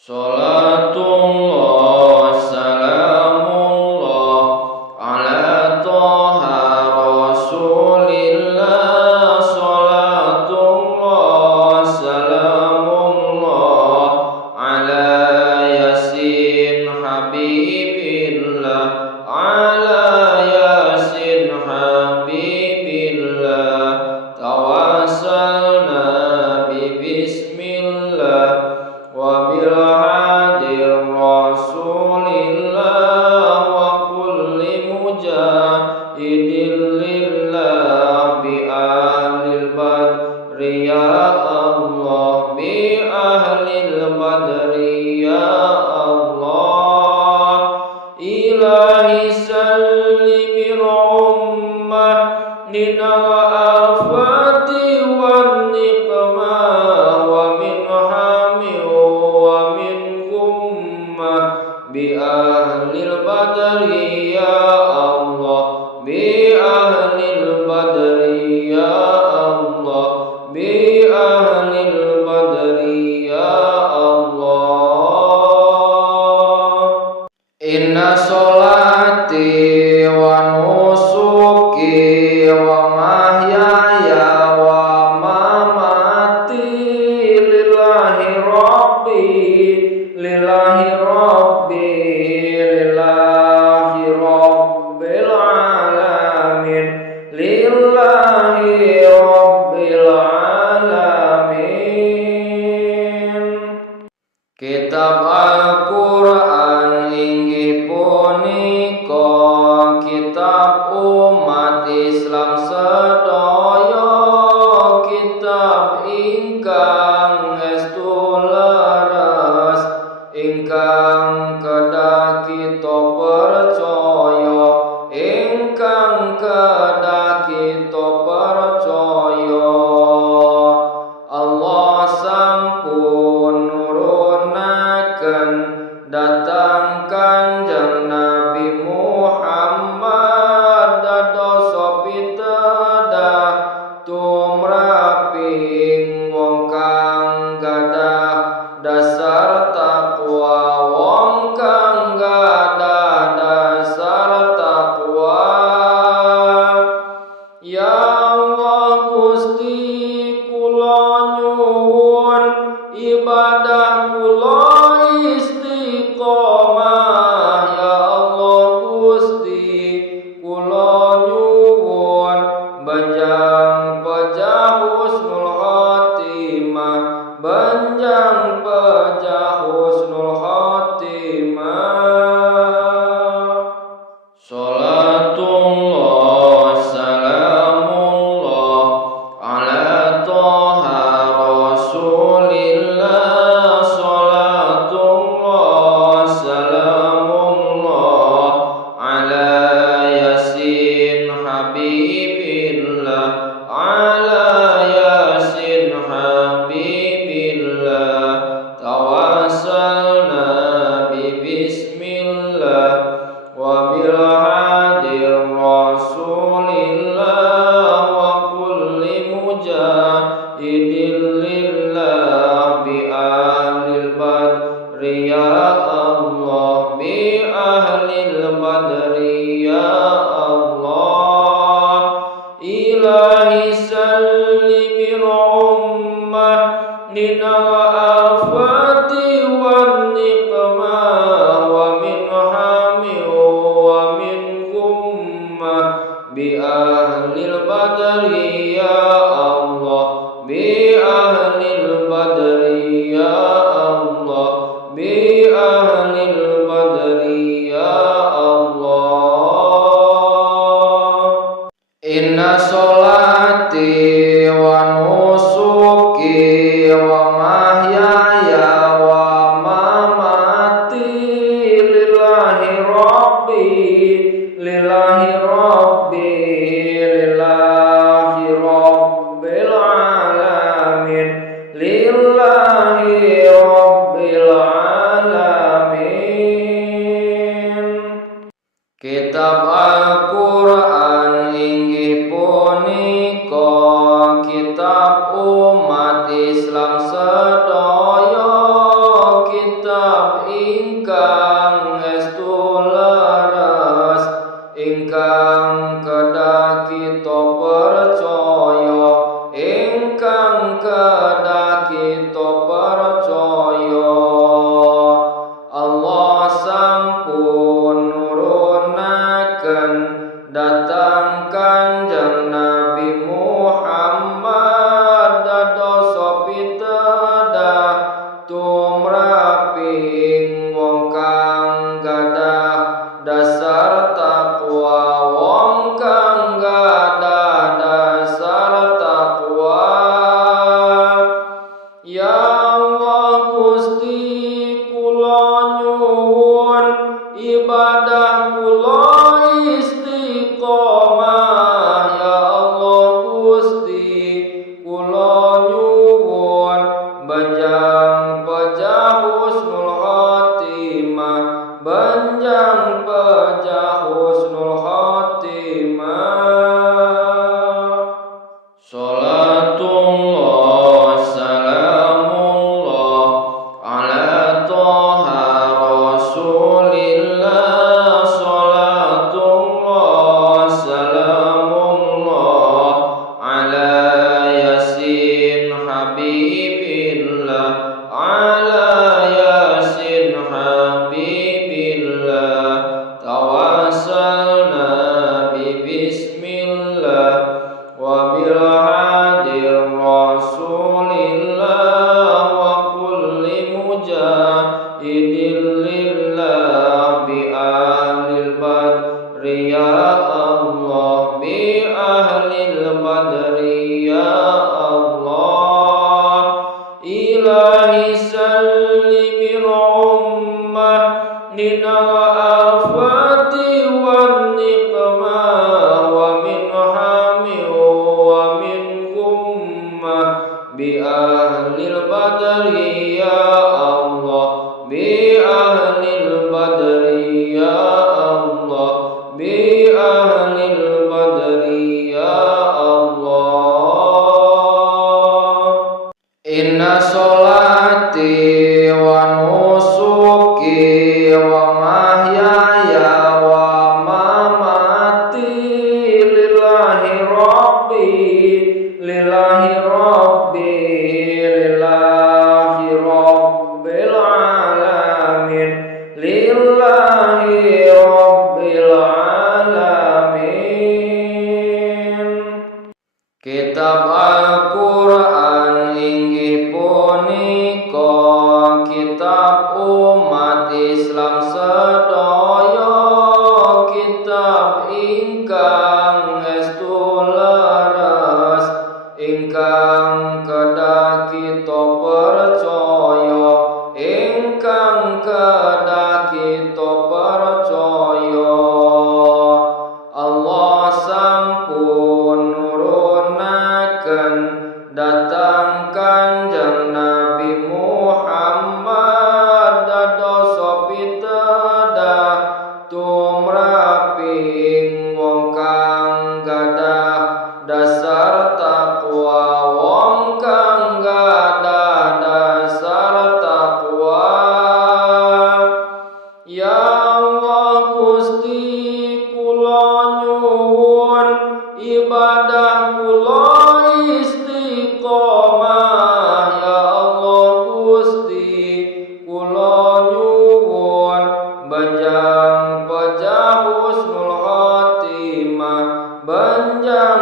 Salatullah salamullah ala toha rasulillah. Salatullah salamullah ala yasin habibillah. Ala yasin habibillah tawassalna bismillah wa bil hadir rasulillah wa kulli mujahidin lillah bi ahlil badri ya Allah, bi ahlil badri ya Allah. Ilahi sallimil ummah minal afati wan niqmah wa min bi ahlil badri ya Allah, bi ahlil badri ya Allah, bi ahlil badri ya Allah. Inna sholati wa nusuki wa mahyaya wa mamati lillahi rabbi lillahi rabbil alamin lillahi rabbil alamin. Kitab Al-Qur'an inggih punika kitab umat Islam sedaya, kitab ingkang estu leres, ingkang kedah kita percaya, ingkang kedah kita percaya. Allah sampun nurunaken datang Kanjeng Nabi Muhammad dados pitedah tumraping wong kang gadah dasar takwa, wong kang gadah dasar takwa. Ya Allah Gusti kula nyuwun ibadah kula istiqomah. Ya Allah Gusti kula nyuwun benjang pejah husnul khotimah, benjang pejah husnul khotimah. Salatullah salamullah ala toha rasulillah. Salatullah salamullah ala yasin habibillah. Ala yasin habibillah tawassalna bismillah wa bil hadir rasulillah wa kulli mujahidin lillah bi ahlil badri ya Allah, bi ahlil badri ya Allah. Ilahi sallimil ummah minal afati wan niqmah wa min bi ahlil badri ya Allah, bi ahlil badri ya Allah, bi ahlil badri ya Allah. Inna sholati wa nusuki wa mahyaya wa mamati Gusti kula nyuwun ibadah kula istiqomah ya Allah Gusti kula nyuwun banjang pejah husnul khotimah banjang pejah husnul khotimah. Salatullah salamullah ala toha rasulillah. Salatullah salamullah ala yasin habibillah ala yasin habibillah tawassalna bismillah wa bil hadir rasulillah wa kulli mujahidin lillah bi ahlil badri ya Allah bi ahlil badri ya Allah ilahi sallimil ummah minal afati wan niqmah wa min hami wa min gummah bi ahlil badri ya Allah bi ahlil badri ya Allah bi ahlil badri ya Allah. Inna sholati wa nusuki wa mahyaya wa mamati lillahi rabbi lillahi rabbi lillahi rabbil alamin lillahi rabbil alamin. Kitab Al-Qur'an inggih punika kitab umat Islam sedaya, kitab ingkang estu leres ingkang kedah kita percaya, ingkang kedah kita percaya. Allah sampun nurunaken datang Kanjeng Nabi Muhammad dados pitedah tumraping wong kang gadah dasar takwa, wong kang gadah dasar takwa. Ya Allah Gusti kula nyuwun ibadah kula istiqomah ya Allah Gusti kula nyuwun banjang pejah husnul khotimah banjang